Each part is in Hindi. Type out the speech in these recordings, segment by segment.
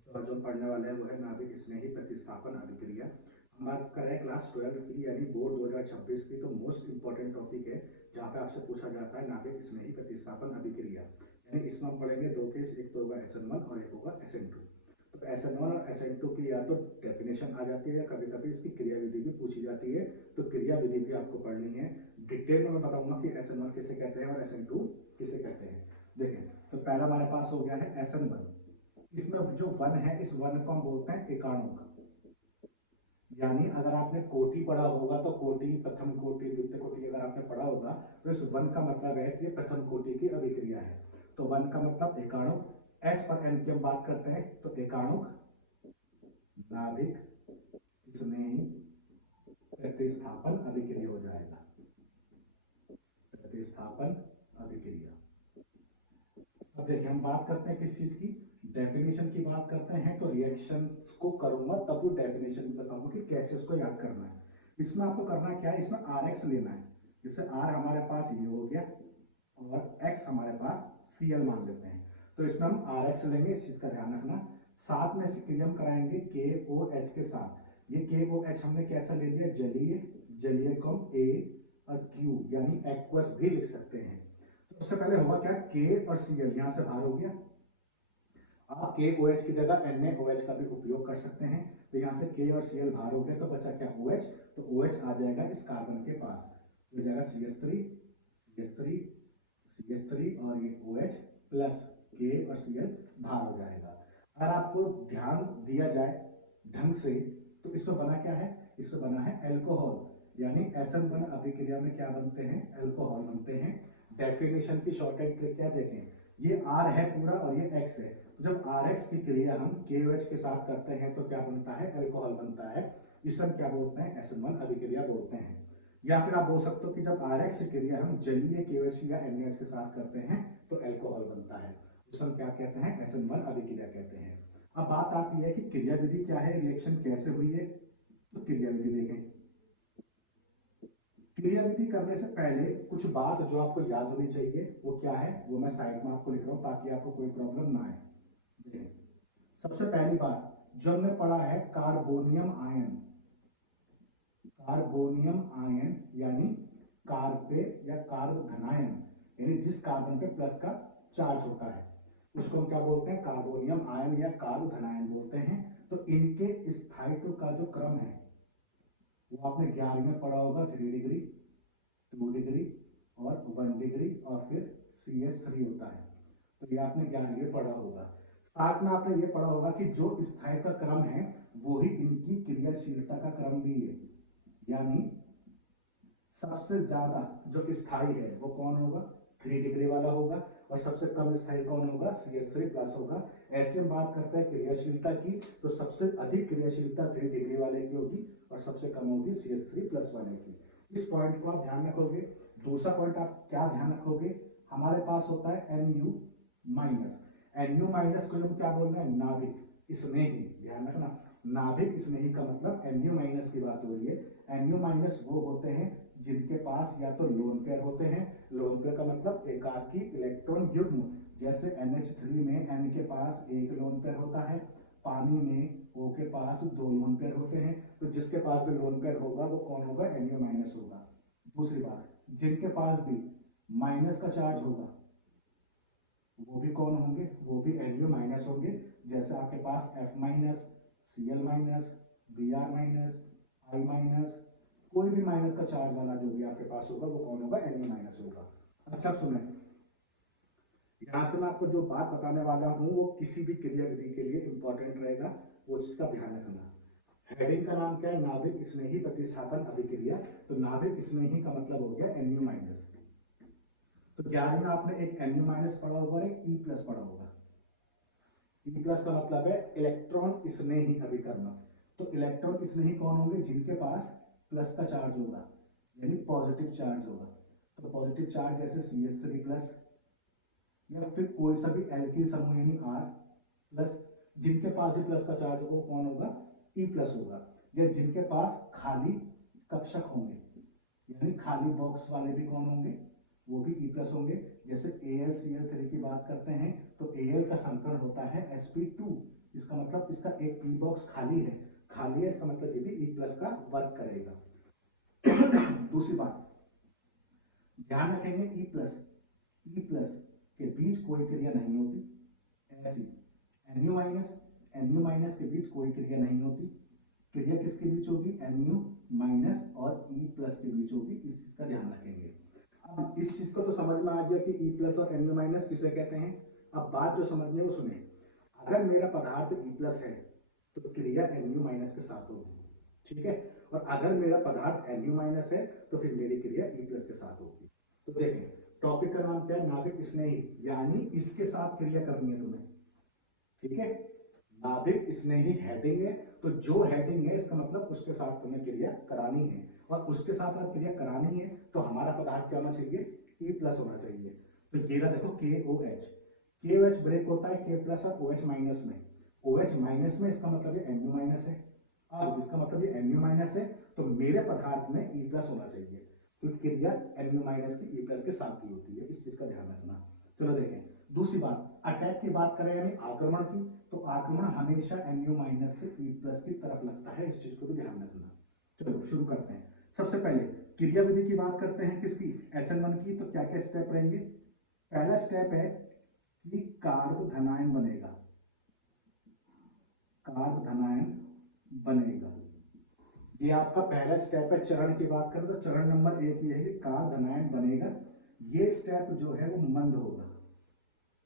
तो आज हम पढ़ने वाले हैं वो है नाभिक स्नेही प्रतिस्थापन अभिक्रिया। हम बात कर रहे हैं क्लास 12 की यानी बोर्ड 2026 की। तो मोस्ट इंपॉर्टेंट टॉपिक है जहाँ पे आपसे पूछा जाता है नाभिक स्नेही प्रतिस्थापन अभिक्रिया। यानी इसमें हम पढ़ेंगे दो केस, एक तो होगा SN1 और एक होगा SN2। तो SN1 और SN2 की या तो डेफिनेशन आ जाती है या कभी कभी इसकी क्रिया विधि भी पूछी जाती है। तो क्रिया विधि भी आपको पढ़नी है। डिटेल में मैं बताऊंगा कि SN1 किसे कहते हैं और SN2 किसे कहते हैं। देखें, तो पहला हमारे पास हो गया है SN1। इसमें जो वन है, इस वन को हम बोलते हैं एकाणुक। यानी अगर आपने कोटि पढ़ा होगा तो कोटि, प्रथम कोटि, द्वितीय कोटि अगर आपने पढ़ा होगा तो इस वन का मतलब है कि प्रथम कोटि की अभिक्रिया है। तो वन का मतलब एकाणुक। एस और एन की हम बात करते हैं तो एकाणुक, नाभिक स्नेही प्रतिस्थापन अभिक्रिया हो जाएगा। प्रतिस्थापन अभिक्रिया। अब देखिए, हम बात करते हैं किस चीज की, डेफिनेशन की बात करते हैं। तो रिएक्शन को करूंगा तब वो डेफिनेशन बताऊंगा कि कैसे उसको याद करना है। इसमें आपको करना क्या है, इसमें Rx लेना है। जैसे R हमारे पास ये हो गया और X हमारे पास Cl मान लेते हैं। तो इसमें हम Rx लेंगे, इस चीज का ध्यान रखना। साथ में से क्रिया हम कराएंगे KOH के साथ। ये KOH हमने कैसा ले लिया, जलीय, जलीय को हम A और Q यानी एक्वस भी लिख सकते हैं। सबसे पहले होगा क्या, K और Cl यहां से बाहर हो गया। आप KOH की जगह NaOH का भी उपयोग कर सकते हैं। तो यहाँ से K और Cl बाहर हो गया तो बचा क्या, OH। तो OH आ जाएगा इस कार्बन के पास, तो जाएगा CH3, CH3, CH3 और ये OH प्लस K और Cl बाहर हो जाएगा। अगर आपको ध्यान दिया जाए ढंग से तो इसमें बना क्या है, इसमें बना है एल्कोहल। यानी SN1 अभिक्रिया में क्या बनते हैं, एल्कोहल बनते हैं। डेफिनेशन की शॉर्टकट ट्रिक क्या, देखें, ये R है पूरा और ये X है। जब Rx की क्रिया हम KOH के साथ करते हैं तो क्या बनता है, एल्कोहल बनता है। इसे हम क्या बोलते हैं, SN1 अभिक्रिया बोलते हैं। या फिर आप बोल सकते हो कि जब Rx की क्रिया हम जलीय KOH या NaOH के साथ करते हैं तो एल्कोहल बनता है। उसे हम क्या कहते हैं, SN1 अभिक्रिया कहते हैं। अब बात आती है कि क्रिया विधि क्या है, रिएक्शन कैसे हुई है। तो क्रिया विधि देखें। क्रिया विधि करने से पहले कुछ बात जो आपको याद होनी चाहिए वो क्या है, वो मैं साइड में आपको लिख रहा हूं ताकि आपको कोई प्रॉब्लम ना आए। सबसे पहली बात जो हमने पढ़ा है, कार्बोनियम आयन। कार्बोनियम आयन यानी कार्बे या कार्ब धनायन, यानी जिस कार्बन पे प्लस का चार्ज होता है उसको हम क्या बोलते हैं, कार्बोनियम आयन या कार्ब धनायन बोलते हैं। तो इनके स्थायित्व का जो क्रम है वो आपने 11वीं में पढ़ा होगा, 3 डिग्री, 2 डिग्री और 1 डिग्री और फिर CH3 होता है। तो ये आपने 11वीं में पढ़ा होगा। साथ में आपने ये पढ़ा होगा कि जो स्थायी का क्रम है वो ही इनकी क्रियाशीलता का क्रम भी है। यानी सबसे ज्यादा जो स्थायी है वो कौन होगा, 3 डिग्री वाला होगा, और सबसे कम स्थायी कौन होगा, CH3 प्लस होगा। ऐसे हम बात करते हैं क्रियाशीलता की, तो सबसे अधिक क्रियाशीलता 3 डिग्री वाले की होगी और सबसे कम होगी CH3 प्लस वाले की। इस पॉइंट को आप ध्यान रखोगे। दूसरा पॉइंट आप क्या ध्यान रखोगे, हमारे पास होता है NU माइनस। NU माइनस को हम क्या बोल रहे हैं, नाभिक स्नेही। ध्यान रखना, नाभिक स्नेही का मतलब NU माइनस की बात हो रही है। NU माइनस वो होते हैं जिनके पास या तो लोन पेयर होते हैं। लोन पेयर का मतलब एकाकी इलेक्ट्रॉन युग्म। जैसे NH3 में N के पास एक लोन पेयर होता है, पानी में O के पास 2 लोन पेयर होते हैं। तो जिसके पास भी लोन पेयर होगा वो कौन होगा, NU माइनस होगा। दूसरी बात, जिनके पास भी माइनस का चार्ज होगा वो भी कौन होंगे, वो भी NU माइनस होंगे। जैसे आपके पास F minus, Cl minus, Br minus, I minus, कोई भी माइनस का चार्ज वाला जो भी आपके पास होगा वो कौन होगा, NU माइनस होगा। अच्छा सुने, यहां से मैं आपको जो बात बताने वाला हूं वो किसी भी क्रिया विधि के लिए इंपॉर्टेंट रहेगा, वो चीज का ध्यान रखना। हेडिंग का नाम क्या है, नाभिक स्नेही प्रतिस्थापन अभिक्रिया। तो नाभिक स्नेही का मतलब हो गया NU माइनस। तो 11वीं में आपने एक NU माइनस पढ़ा होगा और एक E प्लस पढ़ा होगा। E प्लस का मतलब है इलेक्ट्रॉन स्नेही अभिकरण। तो इलेक्ट्रॉन स्नेही कौन होंगे, जिनके पास प्लस का चार्ज होगा यानी पॉजिटिव चार्ज होगा। तो पॉजिटिव चार्ज जैसे CH3 प्लस, या फिर कोई सा भी एल्किल समूह यानी R प्लस। जिनके पास भी प्लस का चार्ज होगा वो कौन होगा, E प्लस होगा। या जिनके पास खाली कक्षक होंगे यानी खाली बॉक्स वाले भी कौन होंगे, वो भी E प्लस होंगे। जैसे AlCl3 की बात करते हैं तो Al का संकरण होता है sp2, इसका मतलब इसका एक ई बॉक्स खाली है, इसका मतलब ये भी ई प्लस का वर्क करेगा। दूसरी बात ध्यान रखेंगे, ई प्लस के बीच कोई क्रिया नहीं होती, ऐसी NU माइनस के बीच कोई क्रिया नहीं होती। क्रिया किसके बीच होगी? NU माइनस और ई प्लस के बीच होगी, इस चीज का ध्यान रखेंगे। अब इस चीज को तो समझ में आ गया कि ई प्लस और NU माइनस किसे कहते हैं। अब बात जो समझनी है वो सुने, अगर मेरा पदार्थ ई प्लस है तो क्रिया NU माइनस के साथ होगी, ठीक है, और अगर मेरा पदार्थ NU माइनस है तो फिर मेरी क्रिया ई प्लस के साथ होगी। तो देखें टॉपिक का नाम क्या है? नाभिक स्नेही, यानी इसके साथ क्रिया करनी है तुम्हें, ठीक है। नाभिक स्नेही हेडिंग है, तो जो हेडिंग है इसका मतलब उसके साथ तुम्हें क्रिया करानी है, और उसके साथ अगर क्रिया करानी है तो हमारा पदार्थ क्या होना चाहिए? ई प्लस होना चाहिए। तो ये रहा देखो KOH ब्रेक होता है K प्लस और OH माइनस में, OH माइनस में इसका मतलब ये NU माइनस है। अब इसका मतलब ये NU माइनस है तो मेरे पदार्थ में ई प्लस होना चाहिए, क्योंकि क्रिया NU माइनस की ई प्लस के साथ की होती है, इस चीज का ध्यान रखना। चलो देखें दूसरी बात, अटैक की बात करें यानी आक्रमण की, तो आक्रमण हमेशा NU माइनस से ई प्लस की तरफ लगता है, इस चीज को भी ध्यान रखना। चलो शुरू करते हैं। सबसे पहले क्रिया विधि की बात करते हैं, किसकी? SN1 की। तो क्या क्या स्टेप रहेंगे? पहला स्टेप है कि कार्ब धनायन बनेगा, कार्ब धनायन बनेगा, ये आपका पहला स्टेप है। चरण की बात करें तो चरण नंबर 1 ये है कि कार्ब धनायन बनेगा। ये स्टेप जो है वो मंद होगा,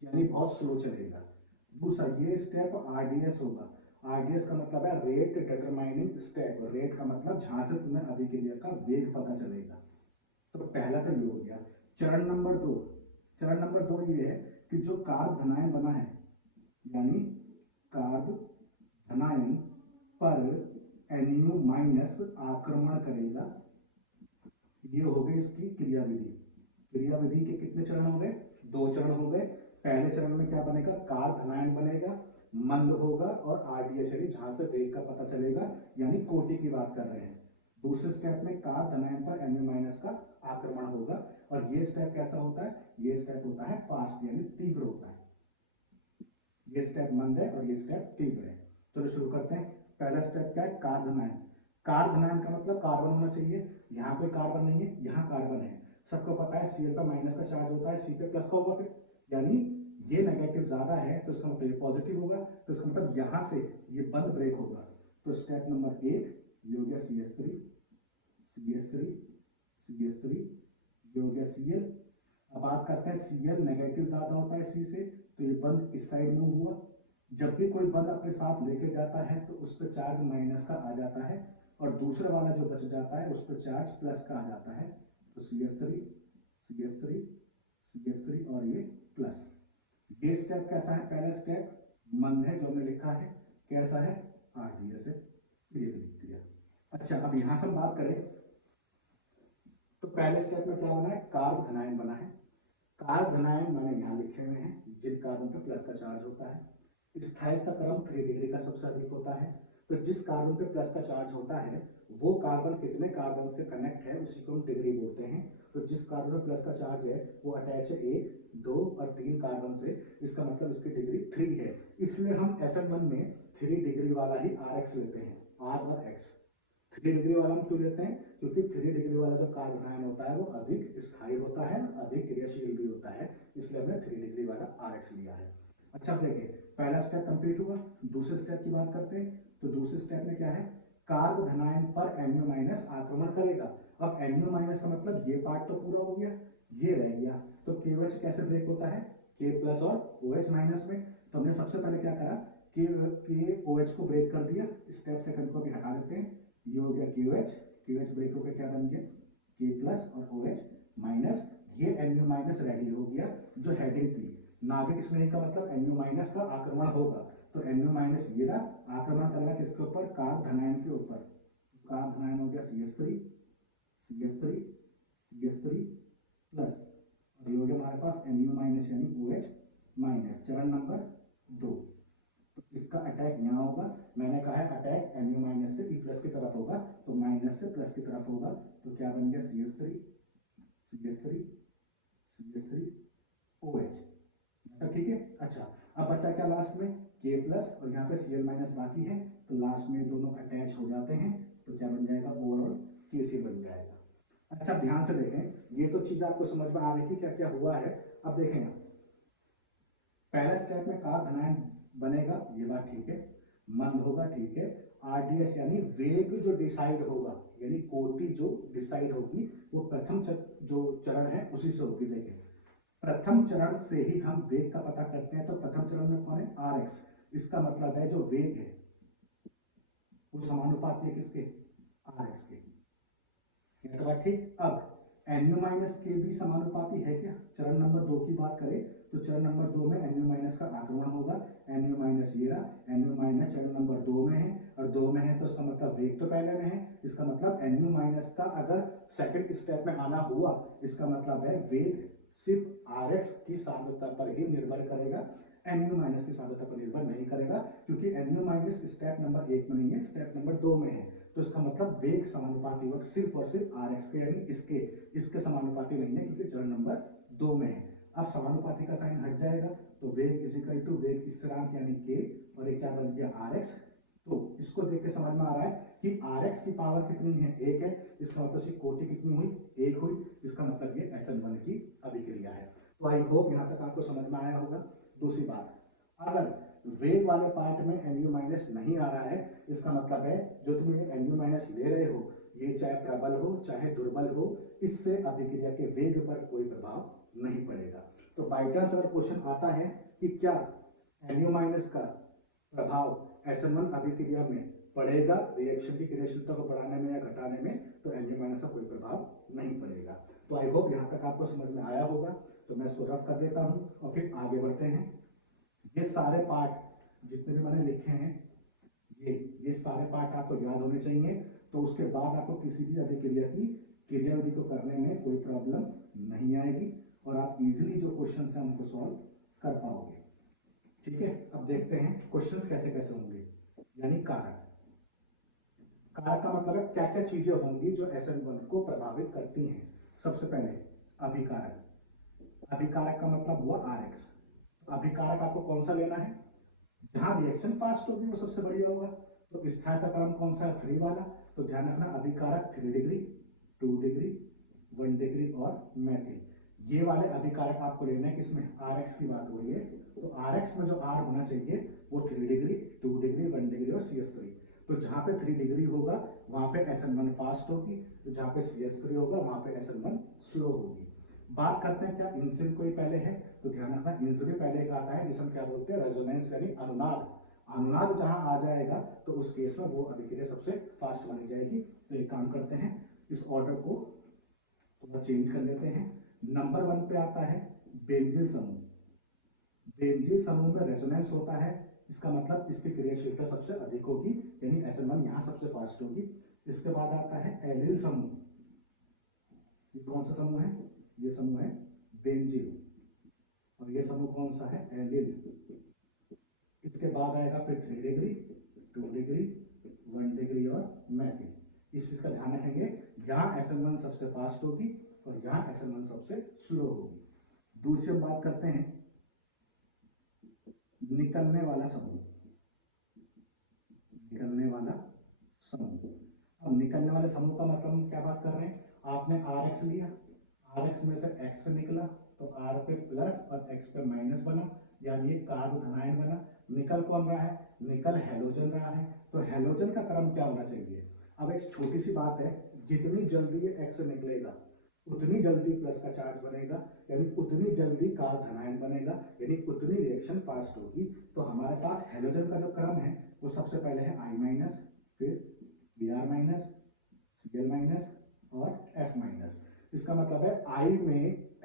यानी बहुत स्लो चलेगा। दूसरा ये स्टेप RDS होगा, RDS का मतलब है रेट डिटरमाइनिंग स्टेप, रेट का मतलब जहां से तुम्हें अभिक्रिया का वेग पता चलेगा। तो पहला तो ये हो गया। चरण नंबर 2 ये है कि जो कार्ब धनायन बना है, यानी कार्ब धनायन पर NU माइनस आक्रमण करेगा, ये हो गई इसकी क्रिया विधि। क्रिया विधि के कितने चरण हो गए? 2 चरण हो गए। पहले चरण में क्या बनेगा? कार्ब धनायन बनेगा, मंद होगा, और RDS यानी जहां से वेग का पता चलेगा, यानी कोटि की बात कर रहे हैं। दूसरे स्टेप में कार्ब धनायन पर NU माइनस का आक्रमण होगा, और ये स्टेप कैसा होता है? ये स्टेप होता है फास्ट, यानी तीव्र होता है। ये स्टेप मंद है और ये स्टेप तीव्र है। चलो शुरू करते हैं। पहला स्टेप क्या है? कार्ब धनायन। कार्ब धनायन का मतलब कार्बन होना चाहिए, यहाँ पे कार्बन नहीं है, यहाँ कार्बन है। सबको पता है Cl पर माइनस का चार्ज होता है, C पे प्लस का होगा, फिर यानी ये नेगेटिव ज्यादा है तो इसका मतलब ये पॉजिटिव होगा, तो इसका मतलब यहां से ये बंद ब्रेक होगा। तो स्टेप नंबर 1 ये हो गया CH3, ये हो गया Cl। अब बात करते हैं Cl नेगेटिव ज्यादा होता है C से, तो ये बंद इस साइड मूव हुआ। जब भी कोई बंद अपने साथ लेके जाता है तो उस पर चार्ज माइनस का आ जाता है, और दूसरे वाला जो बच जाता है उस पर चार्ज प्लस का आ जाता है। तो CH3 और ये प्लस। ये स्टेप कैसा है? पहला स्टेप मंद है, जो हमने लिखा है। कैसा है? RDS है, ये भी लिख दिया। अच्छा, अब यहां से हम बात करें तो पहले स्टेप में क्या बना है? कार्ब धनायन बना है। कार्ब धनायन मैंने यहाँ लिखे हुए हैं, जिन कार्बन पे प्लस का चार्ज होता है। स्थायित्व क्रम 3 डिग्री का सबसे अधिक होता है। तो जिस कार्बन पे प्लस का चार्ज होता है वो कार्बन कितने कार्बन से कनेक्ट है उसी को हम डिग्री बोलते हैं। तो जिस कार्बन में प्लस का चार्ज है वो अटैच है 1, 2 और 3 कार्बन से, इसका मतलब इसकी डिग्री 3 है। इसलिए हम SN1 में 3 डिग्री वाला ही RX लेते हैं, R और X। 3 डिग्री वाला हम क्यों लेते हैं? क्योंकि 3 डिग्री वाला जो कार्ब आयन होता है वो अधिक स्थायी होता है, अधिक क्रियाशील भी होता है, इसलिए हमने 3 डिग्री वाला RX लिया है। अच्छा देखिए, पहला स्टेप कंप्लीट हुआ। दूसरे स्टेप की बात करते हैं तो दूसरे स्टेप में क्या है? कार्ब धनायन पर NU माइनस आक्रमण करेगा। अब NU माइनस का मतलब ये पार्ट तो पूरा हो गया, ये रह गया। तो KOH कैसे ब्रेक होता है? K प्लस और OH माइनस में। तो हमने सबसे पहले क्या करा कि OH को ब्रेक कर दिया। स्टेप सेकंड को भी हटा देते हैं। ये हो गया KOH ब्रेक होकर क्या बन गया? K प्लस और OH माइनस। ये NU माइनस रेडी हो गया, जो हेडिंग थी। नाभिक स्नेही का मतलब NU माइनस का आक्रमण होगा, तो NU माइनस ये रहा, आक्रमण करेगा किसके ऊपर? कार्ब धनायन के ऊपर। कार्ब धनायन हो गया CH3 प्लस, और ये हो गया हमारे पास NU माइनस यानी OH माइनस। चरण नंबर 2, तो इसका अटैक यहाँ होगा। मैंने कहा है अटैक NU माइनस से E प्लस की तरफ होगा, तो माइनस से प्लस की तरफ होगा। तो क्या बन गया? CH3 OH। ठीक है। अच्छा, अब बचा क्या लास्ट में, के प्लस और यहाँ पे Cl माइनस बाकी है, तो लास्ट में दोनों अटैच हो जाते हैं, तो क्या बन जाएगा, ओवरऑल KC बन जाएगा। अच्छा ध्यान से देखें, ये तो चीज आपको समझ में आ रही थी क्या क्या हुआ है। अब देखें, पहले स्टेप में कार्ब धनायन बनेगा, ये बात ठीक है, मंद होगा, ठीक है। RDS यानी वेग जो डिसाइड होगा, यानी कोटि जो डिसाइड होगी वो प्रथम जो चरण है उसी से होगी। देखें, प्रथम चरण से ही हम वेग का पता करते हैं, तो प्रथम चरण में कौन है, RX, इसका मतलब है जो वेग है वो समानुपाती है किसके, RX के, ये तो बात ठीक। अब NU माइनस के भी समानुपाती है क्या, चरण नंबर 2 की बात करें तो चरण नंबर 2 में NU माइनस का आगमन होगा, NU माइनस ये रहा, NU माइनस चरण नंबर 2 में है, और 2 में है तो इसका मतलब वेग तो पहले में है, इसका मतलब NU माइनस का अगर सेकंड स्टेप में आना हुआ, इसका मतलब है वेग सिर्फ RX की सांद्रता पर ही निर्भर करेगा, NU माइनस की सांद्रता पर निर्भर नहीं करेगा, क्योंकि NU माइनस स्टेप नंबर 1 में नहीं है, स्टेप नंबर 2 में है, तो इसका मतलब वेग समानुपाती होगा सिर्फ और सिर्फ RX के, यानी इसके समानुपाती नहीं है, क्योंकि चरण नंबर 2 में है। अब समानुपाती का साइन हट जाएगा, तो वेग इजिकल टू वेग स्थिरांक यानी K, और ये क्या बन गया, RX। तो इसको देख के समझ में आ रहा है कि RX की पावर कितनी है, 1 है, इसका मतलब इसकी कोटि कितनी हुई, 1 हुई, इसका मतलब ये SN1 की अभिक्रिया है। तो आई होप यहाँ तक आपको समझ में आया होगा। दूसरी बात, अगर वेग वाले पार्ट में NU माइनस नहीं आ रहा है, इसका मतलब है जो तुम ये NU माइनस ले रहे हो, ये चाहे प्रबल हो चाहे दुर्बल हो, इससे अभिक्रिया के वेग पर कोई प्रभाव नहीं पड़ेगा। तो बाई चांस अगर क्वेश्चन आता है कि क्या NU माइनस का प्रभाव SN1 अभिक्रिया में पड़ेगा रिएक्शन की क्रियाशीलता को बढ़ाने में या घटाने में, तो NU माइनस का कोई प्रभाव नहीं पड़ेगा। तो आई होप यहाँ तक आपको समझ में आया होगा। तो मैं इसको रफ कर देता हूँ और फिर आगे बढ़ते हैं। ये सारे पार्ट जितने भी मैंने लिखे हैं, ये सारे पार्ट आपको याद होने चाहिए, तो उसके बाद आपको किसी भी अभिक्रिया की क्रियाविधि को करने में कोई प्रॉब्लम नहीं आएगी और आप इजीली जो क्वेश्चन है उनको सॉल्व कर पाओगे। ठीक है, अब देखते हैं क्वेश्चंस कैसे कैसे होंगे। यानी कारक, कारक का मतलब है क्या क्या चीजें होंगी जो SN1 को प्रभावित करती हैं। सबसे पहले अभिकारक, अभिकारक का मतलब हुआ RX। अभिकारक आपको कौन सा लेना है, जहां रिएक्शन फास्ट होगी वो सबसे बढ़िया होगा। तो स्थायी का क्रम कौन सा है, 3 वाला। तो ध्यान रखना अभिकारक 3 डिग्री, 2 डिग्री, 1 डिग्री और मैथिल, ये वाले अभिकारक आपको लेने हैं। किसमें, RX की बात हो रही है, तो RX में जो R होना चाहिए वो 3 डिग्री, 2 डिग्री, 1 डिग्री और CS3। तो जहां पे 3 डिग्री होगा वहां पे SN1 फास्ट होगी, तो जहां पे CS3 होगा वहां पे SN1 स्लो होगी। बात करते हैं क्या इंसिन कोई पहले है, तो ध्यान रखना इंसिन पहले का आता है, जिसे हम क्या बोलते हैं, रेजोनेंस यानी अनुनाद। अनुनाद जहां आ जाएगा तो उस केस में वो अभिक्रिया सबसे फास्ट मानी जाएगी। तो एक काम करते हैं, इस ऑर्डर को थोड़ा चेंज कर लेते हैं। नंबर 1 पे आता है बेंजीन समूह। बेंजीन समूह में रेजोनेंस होता है, इसका मतलब इसकी क्रियाशीलता सबसे अधिक होगी, यानी SN1 यहाँ सबसे फास्ट होगी। इसके बाद आता है एलिल समूह। ये कौन सा समूह है, ये समूह है बेंजीन, और ये समूह कौन सा है, एलिल। इसके बाद आएगा फिर 3 डिग्री, 2 डिग्री, 1 डिग्री और मैथिल। इस चीज का ध्यान रखेंगे, यहाँ SN1 सबसे फास्ट होगी और यहाँ SN1 सबसे स्लो होगी। दूसरी हम बात करते हैं निकलने वाला समूह, निकलने वाला समूह। अब निकलने वाले समूह का मतलब हम क्या बात कर रहे हैं, आपने RX लिया, RX में से X निकला, तो R पे प्लस और X पे माइनस बना, यानी ये कार्ब धनायन बना। निकल कौन रहा है, निकल हैलोजन रहा है, तो हैलोजन का क्रम क्या होना चाहिए। अब एक छोटी सी बात है, जितनी जल्दी ये X निकलेगा उतनी जल्दी प्लस का चार्ज बनेगा, यानी उतनी जल्दी कार्ब धनायन बनेगा, यानी उतनी रिएक्शन फास्ट होगी। तो हमारे पास हैलोजन का जो क्रम है वो सबसे पहले है I माइनस, फिर Br माइनस, Cl माइनस और F माइनस। इसका मतलब है I में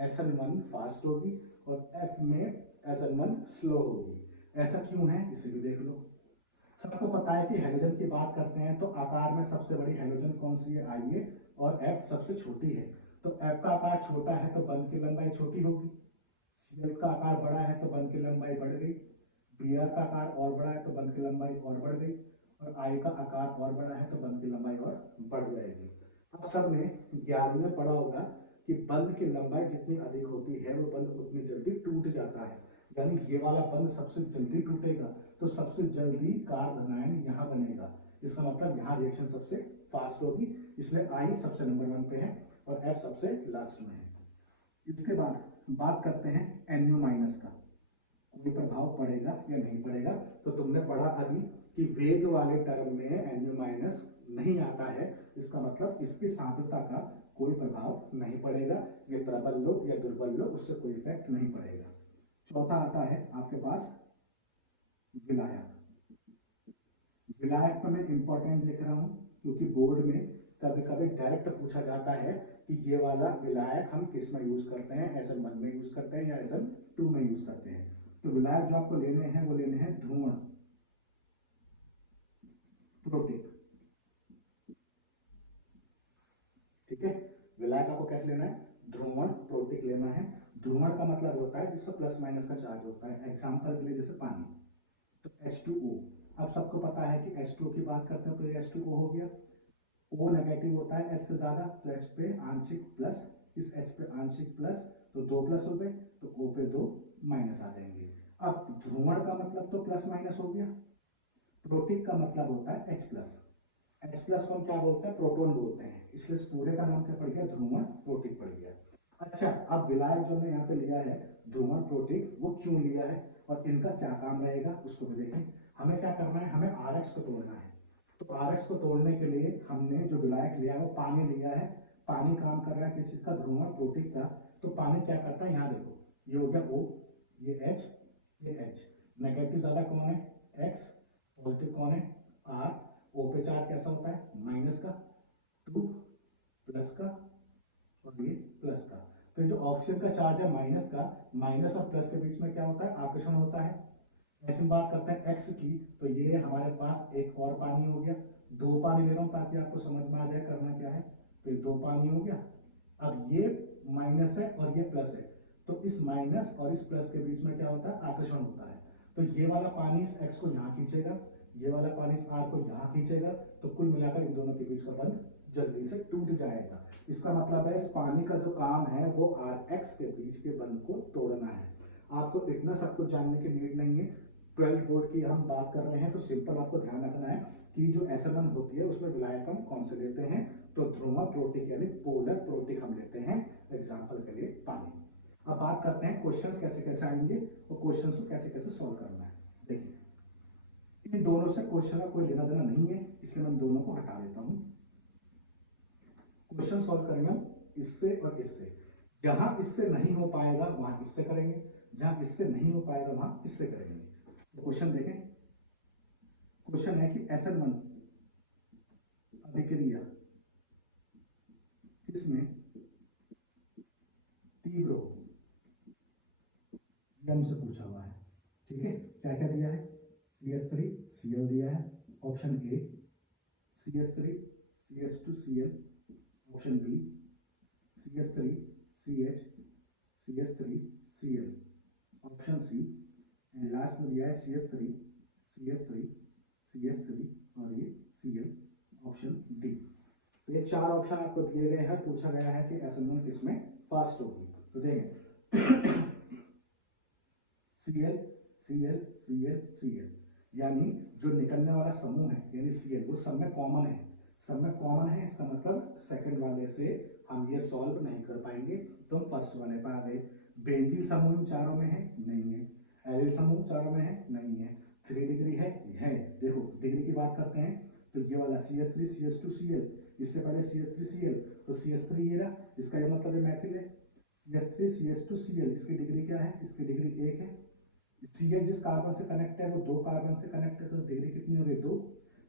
SN1 फास्ट होगी और F में SN1 स्लो होगी। ऐसा क्यों है, इसे भी देख लो। सबको पता है कि हैलोजन की बात करते हैं तो आकार में सबसे बड़ी हैलोजन कौन सी है, I है, और F सबसे छोटी है। तो F का आकार छोटा है तो बंध की लंबाई छोटी होगी, Cl का आकार बड़ा है तो बंध की लंबाई बढ़ गई, Br का आकार और बड़ा है तो बंध की लंबाई और बढ़ गई, और I का आकार और बड़ा है तो बंध की लंबाई और बढ़ जाएगी। अब सबने 11वीं में पढ़ा होगा कि बंध की लंबाई जितनी अधिक होती है वो बंध उतनी जल्दी टूट जाता है। यानी ये वाला बंध सबसे जल्दी टूटेगा, तो सबसे जल्दी कार्ब आयन यहाँ बनेगा। इसका मतलब यहाँ रिएक्शन सबसे फास्ट होगी, इसलिए आई सबसे नंबर 1 पे है और एफ सबसे लास्ट में है। इसके बाद बात करते हैं NU माइनस का, कोई प्रभाव पड़ेगा या नहीं पड़ेगा। तो तुमने पढ़ा अभी कि वेग वाले टर्म में NU माइनस नहीं आता है, इसका मतलब इसकी सांद्रता का कोई प्रभाव नहीं पड़ेगा। ये प्रबल लो या दुर्बल लो, उससे कोई इफेक्ट नहीं पड़ेगा। चौथा आता है आपके पास विलायक। विलायक पर मैं इंपॉर्टेंट लिख रहा हूं क्योंकि बोर्ड में कभी कभी डायरेक्ट पूछा जाता है कि ये वाला विलायक हम किस में यूज करते हैं, SN1 में यूज करते हैं या SN2 में यूज करते हैं। तो विलायक जो आपको लेने हैं वो लेने हैं ध्रुवण प्रोटिक, ठीक है। विलायक आपको कैसे लेना है, ध्रुवण प्रोटिक लेना है। ध्रुवण का मतलब होता है जिसका प्लस माइनस का चार्ज होता है, एग्जाम्पल के लिए जैसे पानी, तो H2O। अब सबको पता है कि H2O की बात करते हैं तो ये H2O हो गया। O नेगेटिव होता है H से ज्यादा, तो H पे आंशिक प्लस, इस H पे आंशिक प्लस, तो 2 प्लस हो गए, तो O पे 2 माइनस आ जाएंगे। अब ध्रुवण का मतलब तो प्लस माइनस हो गया, प्रोटिक का मतलब होता है H प्लस। H प्लस को हम क्या बोलते हैं, प्रोटॉन बोलते हैं, इसलिए पूरे का नाम क्या पड़ गया, ध्रुवण प्रोटिक पड़ गया। अच्छा, अब विलायक जो हमने यहाँ पे लिया है ध्रुवण प्रोटिक, वो क्यों लिया है और इनका क्या काम रहेगा उसको भी देखें। हमें क्या करना है, हमें RX को तोड़ना है। तो RX को तोड़ने के लिए हमने जो विलायक लिया है वो पानी लिया है। पानी काम कर रहा है किसी का, ध्रुवण प्रोटिक का। तो पानी क्या करता है, यहाँ देखो, ये हो गया O, ये H, ये H। नेगेटिव ज्यादा कौन है, X, पॉजिटिव कौन है, R। O पे चार्ज कैसा होता है, माइनस का, 2 प्लस का और ये प्लस का। तो जो ऑक्सीजन का चार्ज है माइनस का, माइनस और प्लस के बीच में क्या होता है, आकर्षण होता है। ऐसे बात करते हैं एक्स की, तो ये हमारे पास एक और पानी हो गया। 2 पानी ले रहा हूं ताकि आपको समझ में आ जाए करना क्या है। तो 2 पानी हो गया। अब ये माइनस है और ये प्लस है, तो इस माइनस और इस प्लस के बीच में क्या होता है, आकर्षण होता है। तो ये वाला पानी इस एक्स को यहाँ खींचेगा, ये वाला पानी इस आर को यहाँ खींचेगा, तो कुल मिलाकर इन दोनों के बीच का बंध जल्दी से टूट जाएगा। इसका मतलब है इस पानी का जो काम है वो RX के बीच के बंध को तोड़ना है। आपको इतना सब कुछ जानने की नीड नहीं है। 12th बोर्ड की हम बात कर रहे हैं, तो सिंपल आपको ध्यान रखना है कि जो SN1 होती है उसमें विलायक हम कौन से लेते हैं, तो ध्रुवण प्रोटिक यानी पोलर प्रोटिक हम लेते हैं, एग्जाम्पल के लिए पानी। अब बात करते हैं क्वेश्चंस कैसे कैसे आएंगे और क्वेश्चंस को कैसे कैसे सोल्व करना है। देखिए, इन दोनों से क्वेश्चन का कोई लेना देना नहीं है, इसलिए मैं दोनों को हटा देता हूं। क्वेश्चन सॉल्व करेंगे हम इससे और इससे। जहां इससे नहीं हो पाएगा वहां इससे करेंगे, जहां इससे नहीं हो पाएगा वहां इससे करेंगे। तो क्वेश्चन देखें, क्वेश्चन है कि SN1 अभिक्रिया किसमें तीव्र होगी, ये हमसे पूछा हुआ है। ठीक है, क्या क्या दिया है, CH3 Cl दिया है, option A CH3 CH2Cl, option B CH3 CH CH3 Cl, option C, and last में दिया है CH3 CH3 CH3 और ये Cl, ऑप्शन डी। तो ये 4 ऑप्शन आपको दिए गए हैं, पूछा गया है कि SN1 किसमें फास्ट होगी। तो देखें Cl Cl Cl Cl, यानी जो निकलने वाला समूह है यानी Cl वो सब में कॉमन है, सब में कॉमन है। इसका मतलब सेकंड वाले से हम ये सॉल्व नहीं कर पाएंगे, तो हम फर्स्ट वाले पर आ गए। बेंजीन समूह इन चारों में है, नहीं है। एरिल समूह चारों में है, नहीं है। 3 डिग्री है, देखो डिग्री की बात करते हैं तो ये वाला CH3 CH2Cl, इससे पहले CH3Cl, तो CH3 ये रहा, इसका ये मतलब है मैथिल है। CH3 CH2Cl, इसकी डिग्री क्या है, इसकी डिग्री 1 है। CH जिस कार्बन से कनेक्ट है वो 2 कार्बन से कनेक्ट है, तो डिग्री कितनी हो गई, 2।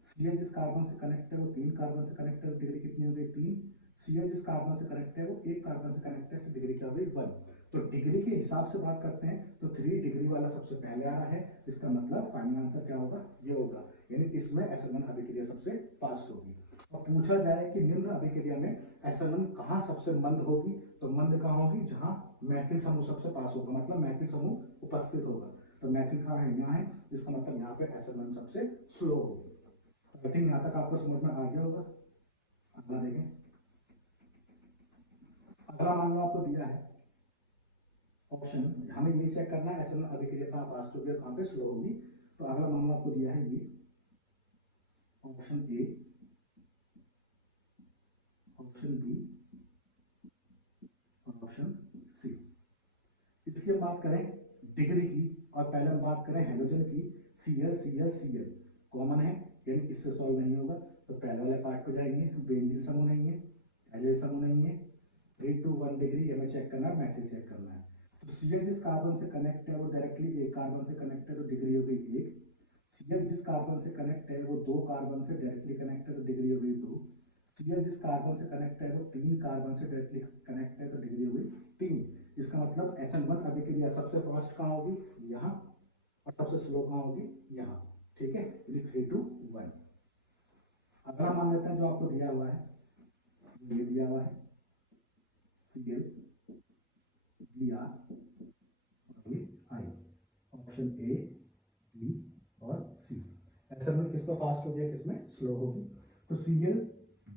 CH जिस कार्बन से कनेक्ट है वो 3 कार्बन से कनेक्ट है, तो डिग्री कितनी हो गई, 3। CH जिस कार्बन से कनेक्ट है वो 1 कार्बन से कनेक्ट है, तो डिग्री क्या हो गई, 1। तो डिग्री के हिसाब से बात करते हैं तो 3 डिग्री वाला सबसे पहले आ रहा है, इसका मतलब फाइनल आंसर क्या होगा, ये होगा। यानी इसमें SN1 अभिक्रिया सबसे फास्ट होगी। और पूछा जाए कि निम्न अभिक्रिया में SN1 कहाँ सबसे मंद होगी, तो मंद कहाँ होगी, जहां मैथिल समूह सबसे पास होगा, मतलब मैथिल समूह उपस्थित होगा। तो मैथिल कहाँ है, यहाँ है, इसका मतलब यहाँ पे SN1 सबसे स्लो होगी। आई थिंक यहाँ तक आपको समझ में आ गया होगा। अगला देखें, अगला मान लो आपको दिया है ऑप्शन हमें ये चेक करना है SN1 अभिक्रिया कहाँ फास्ट होगी और कहाँ पे स्लो होगी। तो अगला मामला आपको दिया है ये ऑप्शन ए, ऑप्शन बी और ऑप्शन सी। इसकी हम बात करें डिग्री की और पहले हम बात करें हेलोजन की, Cl Cl Cl कॉमन है यानी इससे सॉल्व नहीं होगा। तो पहले वाले पार्ट पे जाएंगे, बेंजीन समूह नहीं है, एल्डिल समूह नहीं है, 3 to 1 डिग्री हमें चेक करना है, मैथिल चेक करना है। तो Cl जिस कार्बन से कनेक्ट है वो डायरेक्टली एक कार्बन से कनेक्ट है तो डिग्री हो गई 1। Cl जिस कार्बन से कनेक्ट है वो 2 कार्बन से डायरेक्टली कनेक्ट है तो डिग्री हो गई 2। Cl जिस कार्बन से कनेक्ट है वो 3 कार्बन से डायरेक्टली कनेक्ट है तो डिग्री हो गई 3। इसका मतलब SN1 अभिक्रिया सबसे फास्ट कहाँ होगी, यहाँ, और सबसे स्लो कहाँ होगी, यहाँ। ठीक है, 3 to 1। अगला मान लेते हैं जो आपको दिया हुआ है, ये दिया हुआ है Cl Br और ये I, ऑप्शन ए, बी और सी। SN1 किस पर फास्ट हो गया, किसमें स्लो होगी। तो Cl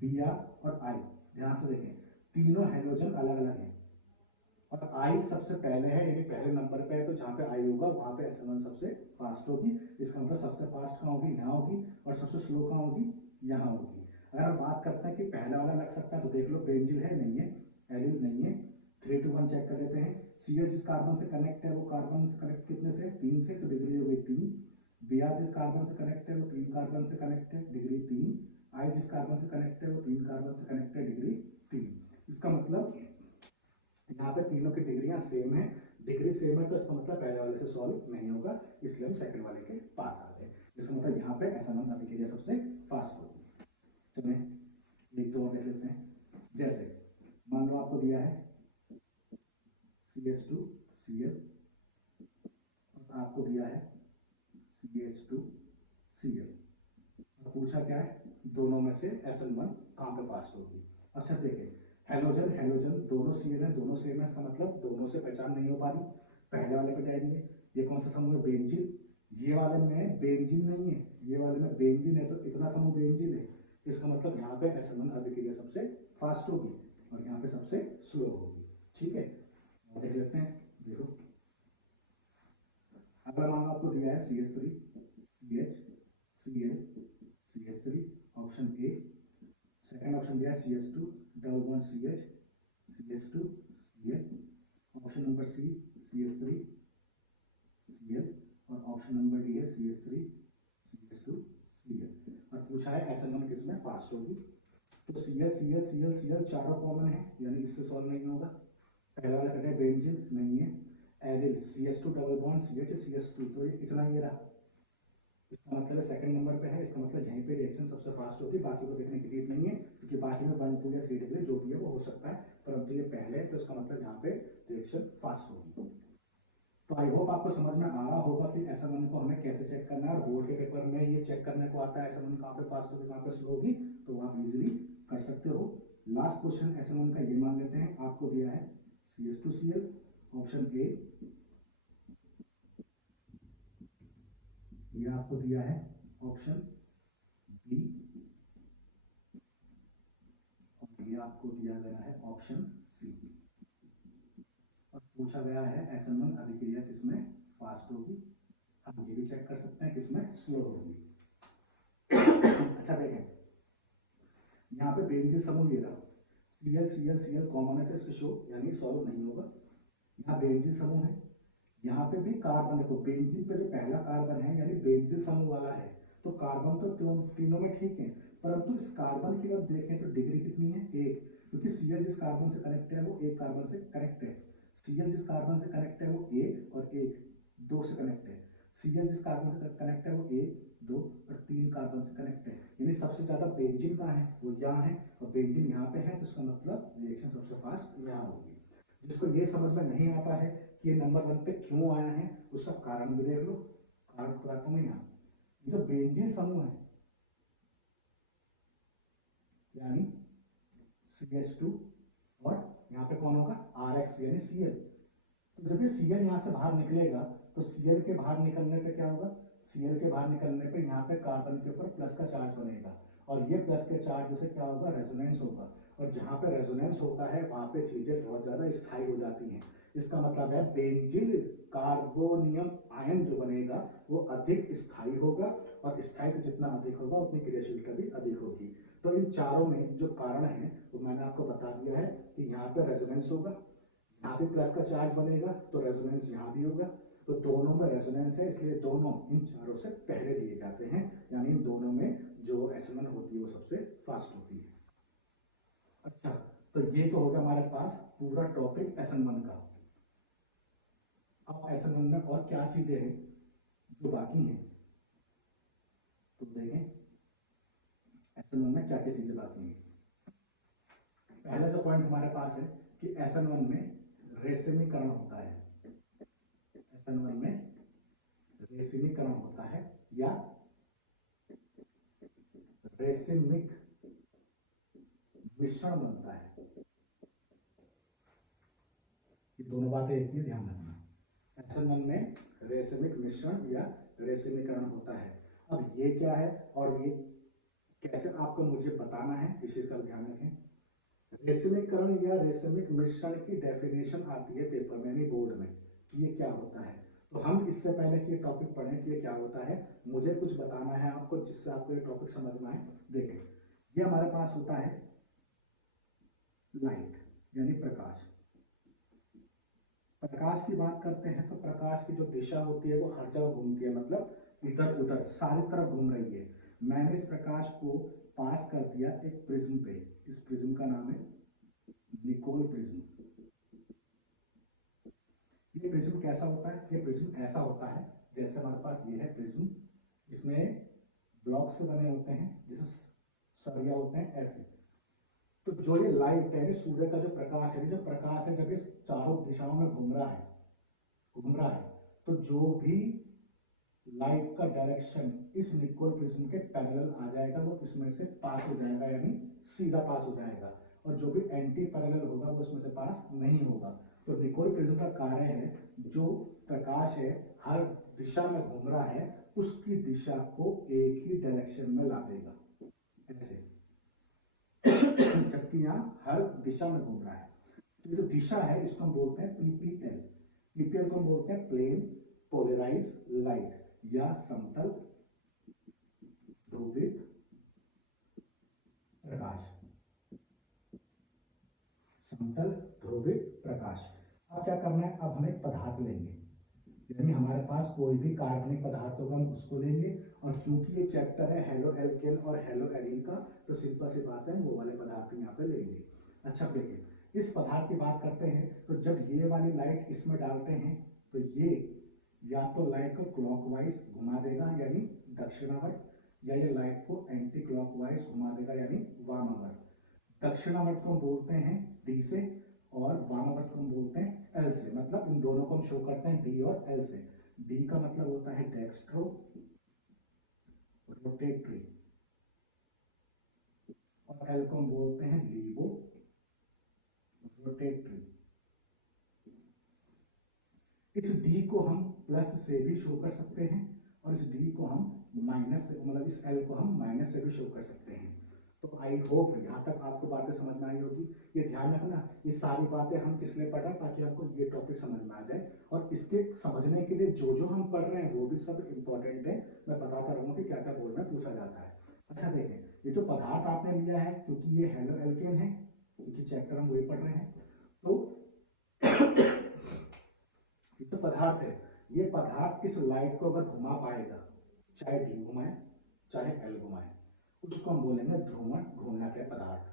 Br और I, ध्यान से देखें तीनों हेलोजन अलग अलग हैं और आई सबसे पहले है यानी पहले नंबर पे है, तो जहाँ पे आई होगा वहाँ पे SN1 सबसे फास्ट होगी। इसका मतलब सबसे फास्ट कहाँ होगी, यहाँ होगी, और सबसे स्लो कहाँ होगी, यहाँ होगी। अगर हम बात करते हैं कि पहला वाला लग सकता है तो देख लो बेंजिल है नहीं है, एलिल नहीं है, 3 to 1 चेक कर लेते हैं। Cl जिस कार्बन से कनेक्ट है वो कार्बन से कनेक्ट कितने से, 3 से, तो डिग्री हो गई 3। Br जिस कार्बन से कनेक्ट है वो 3 कार्बन से कनेक्ट है, डिग्री 3। I जिस कार्बन से कनेक्ट है वो 3 कार्बन से कनेक्ट है, डिग्री 3। इसका मतलब यहाँ पे तीनों की डिग्रियां सेम है, डिग्री सेम है तो इसका मतलब पहले वाले से सॉल्व नहीं होगा, इसलिए हम सेकंड वाले के पास आ गए। इसका मतलब यहाँ पे SN1 अभिक्रिया सबसे फास्ट होगी। चलिए एक तो और देख लेते हैं। जैसे मान लो आपको दिया है CH2 Cl और आपको दिया है CH2 Cl, पूछा क्या है, दोनों में से SN1 कहाँ पे फास्ट होगी। अच्छा देखिए हेलोजन हेलोजन दोनों Cl है, दोनों सेम है, इसका मतलब दोनों से पहचान नहीं हो पा रही। पहले वाले पे जाएंगे, ये कौन सा समूह है, बेंजीन। ये वाले में बेंजीन नहीं है, ये वाले में बेंजीन है, तो इतना समूह बेंजीन है, इसका मतलब यहाँ पे SN1 अभिक्रिया सबसे फास्ट होगी और यहाँ पे सबसे स्लो होगी। ठीक है, देख लेते हैं। देखो अगला मान आपको दिया है CH3 CH Cl CH3, option A. Second option दिया है CH2 double bond CH CH2 Cl, option number C CH3 Cl और ऑप्शन नंबर डी है CH3 CH2 Cl। और पूछा है SN1 किसमें फास्ट होगी। तो Cl Cl Cl Cl चारों कॉमन है यानी इससे सॉल्व नहीं होगा। पहला वाला कटे बेंजीन नहीं है, aryl CH2 double bond CH CH2, तो ये इतना ही रहा। इसका मतलब सेकंड नंबर पे है, इसका मतलब यहीं पे रिएक्शन सबसे फास्ट होगी, बाकी को देखने की नीड नहीं है क्योंकि बाकी में 1 2 या 3 डिग्री जो भी है वो हो सकता है, परंतु ये पहले है तो इसका मतलब यहाँ पे रिएक्शन फास्ट होगी। तो आई होप आपको समझ में आ रहा होगा कि SN1 को हमें कैसे चेक करना है, और बोर्ड के पेपर में ये चेक करने को आता है SN1 कहाँ पे फास्ट होगी कहाँ पे स्लो होगी, तो आप इजीली कर सकते हो। लास्ट क्वेश्चन SN1 का ये मान लेते हैं, आपको दिया है CH2Cl, ऑप्शन ए, ये आपको दिया है ऑप्शन बी, और ये आपको दिया गया है ऑप्शन सी। और पूछा गया है SN1 अभिक्रिया किसमें फास्ट होगी, हम ये भी चेक कर सकते हैं किसमें स्लो होगी। अच्छा देखें यहाँ पे बेंजीन समूह ये रहा, Cl Cl Cl कॉमन है तो इससे शो यानी सॉल्व नहीं होगा। यहाँ बेंजीन समूह है, यहाँ पे भी कार्बन, देखो बेंजीन पे जो पहला कार्बन है यानी बेंजीन समूह वाला है, तो कार्बन तो तीनों में ठीक है, परंतु इस कार्बन की अगर देखें तो डिग्री कितनी है, 1, क्योंकि Cl जिस कार्बन से कनेक्ट है वो एक कार्बन से कनेक्ट है, Cl जिस कार्बन से कनेक्ट है वो 1 और 1 2 से कनेक्ट है, Cl जिस कार्बन से कनेक्ट है वो 1 2 और 3 कार्बन से कनेक्ट है, यानी सबसे ज्यादा बेंजीन कहाँ है, वो यहाँ है, और बेंजीन यहाँ पे है, तो इसका मतलब रिएक्शन सबसे फास्ट यहाँ होगी। जिसको ये समझ में नहीं आता है कि ये नंबर 1 पे क्यों आया है, उसका कारण भी देख लो। कारण बताता हूँ यहाँ, जो बेंजीन समूह है यानी CH2 और यहाँ पे कौन होगा RX यानी Cl, तो जब ये Cl यहाँ से बाहर निकलेगा तो Cl के बाहर निकलने पे क्या होगा, Cl के बाहर निकलने पे यहाँ पे कार्बन के ऊपर प्लस का चार्ज बनेगा, और ये प्लस के चार्ज से क्या होगा, रेजोनेंस होगा, और जहाँ पे रेजोनेंस होता है वहाँ पे चीजें बहुत ज्यादा स्थायी हो जाती हैं। इसका मतलब है बेंजीन कार्बोनियम आयन जो बनेगा वो अधिक स्थायी होगा, और स्थायित्व जितना अधिक होगा उतनी क्रियाशीलता भी अधिक होगी। तो इन चारों में जो कारण है वो मैंने आपको बता दिया है कि यहाँ पे रेजोनेंस होगा, यहाँ पे प्लस का चार्ज बनेगा तो रेजोनेंस यहाँ भी होगा, तो दोनों में रेजोनेंस है, इसलिए दोनों इन चारों से पहले लिए जाते हैं, यानी इन दोनों में जो SN1 होती है वो सबसे फास्ट होती है। अच्छा, तो ये तो हो गया हमारे पास पूरा टॉपिक SN1 का। अब SN1 में और क्या चीजें हैं जो बाकी हैं, तो देखें SN1 में क्या क्या चीजें बाकी हैं। पहला जो पॉइंट हमारे पास है कि SN1 में रेसिमीकरण होता है। SN1 में रेसिमीकरण होता है या रेसिमिक मिश्रण बनता है। ये दोनों बातें एक ही, ध्यान रखना। SN1 में रेसिमिक मिश्रण या रेसिमीकरण होता है। अब ये क्या है और ये कैसे आपको मुझे बताना है, इस चीज का ध्यान रखें। रेसिमीकरण या रेसिमिक मिश्रण की डेफिनेशन आती है पेपर में यानी बोर्ड में कि ये क्या होता है। तो हम इससे पहले कि ये टॉपिक पढ़ें कि ये क्या होता है, मुझे कुछ बताना है आपको जिससे आपको ये टॉपिक समझ में आए। देखें, ये हमारे पास होता है लाइट यानी प्रकाश। प्रकाश की बात करते हैं तो प्रकाश की जो दिशा होती है वो हर जगह घूमती है, मतलब इधर उधर सारी तरफ घूम रही है। मैंने इस प्रकाश को पास कर दिया एक प्रिज्म पे, इस प्रिज्म का नाम है निकोल प्रिज्म। ये प्रिज्म कैसा होता है, ये प्रिज्म ऐसा होता है जैसे हमारे पास ये है प्रिज्म, इसमें ब्लॉक्स से बने होते हैं जैसे सरिया होते हैं ऐसे। तो जो ये लाइट है, सूर्य का जो प्रकाश है, जब प्रकाश है जब ये चारों दिशाओं में घूम रहा है, तो जो भी लाइट का डायरेक्शन इस निकोल प्रिज्म के पैरेलल आ जाएगा वो इसमें से पास हो जाएगा, यानी सीधा पास हो जाएगा, और जो भी एंटी पैरेलल होगा वो इसमें से पास नहीं होगा। तो निकोल प्रिज्म का कार्य है जो प्रकाश है हर दिशा में घूम रहा है उसकी दिशा को एक ही डायरेक्शन में ला देगा ऐसे, जबकि यहाँ हर दिशा में घूम रहा है। तो ये जो दिशा है इसको हम बोलते हैं PPL। PPL को हम बोलते हैं प्लेन पोलराइज लाइट या समतल ध्रुवित प्रकाश। समतल ध्रुवित प्रकाश। अब क्या करना है, अब हम एक पदार्थ लेंगे, यानी हमारे पास कोई भी कार्बनिक पदार्थ होगा हम उसको लेंगे, और क्योंकि ये चैप्टर है हेलो एल्केन और हेलो एरीन का, तो सिंपल सी बात है वो वाले पदार्थ यहाँ पे लेंगे। अच्छा देखिए, इस पदार्थ की बात करते हैं तो जब ये वाली लाइट इसमें डालते हैं तो ये या तो लाइट को क्लॉकवाइज घुमा देगा यानी दक्षिणावर्त, या ये लाइट को एंटी क्लॉकवाइज घुमा देगा यानी वामावर्त। दक्षिणावर्त को हम बोलते हैं D से और वामावर्त को हम बोलते हैं L से, मतलब इन दोनों को हम शो करते हैं D और L से। D का मतलब होता है डेक्स्ट्रो रोटेटरी और L को हम बोलते हैं लीवो रोटेटरी। इस D को हम प्लस से भी शो कर सकते हैं और इस D को हम माइनस से, मतलब इस L को हम माइनस से भी शो कर सकते हैं। तो आई होप यहाँ तक आपको बातें समझ में आई होगी। ये ध्यान रखना, ये सारी बातें हम किस लिए पढ़ रहे हैं ताकि आपको ये टॉपिक समझ में आ जाए, और इसके समझने के लिए जो जो हम पढ़ रहे हैं वो भी सब इंपॉर्टेंट है। मैं बताता रहूँगा कि क्या क्या बोर्ड में पूछा जाता है। अच्छा देखें, ये जो पदार्थ आपने लिया है, क्योंकि ये हेलो एल्केन है, क्योंकि चैप्टर हम वही पढ़ रहे हैं, तो ये जो पदार्थ है, ये पदार्थ इस लाइट को अगर घुमा पाएगा, चाहे D घुमाए चाहे L घुमाए, उसको हम बोलेंगे ध्रुवण घूर्णक है पदार्थ।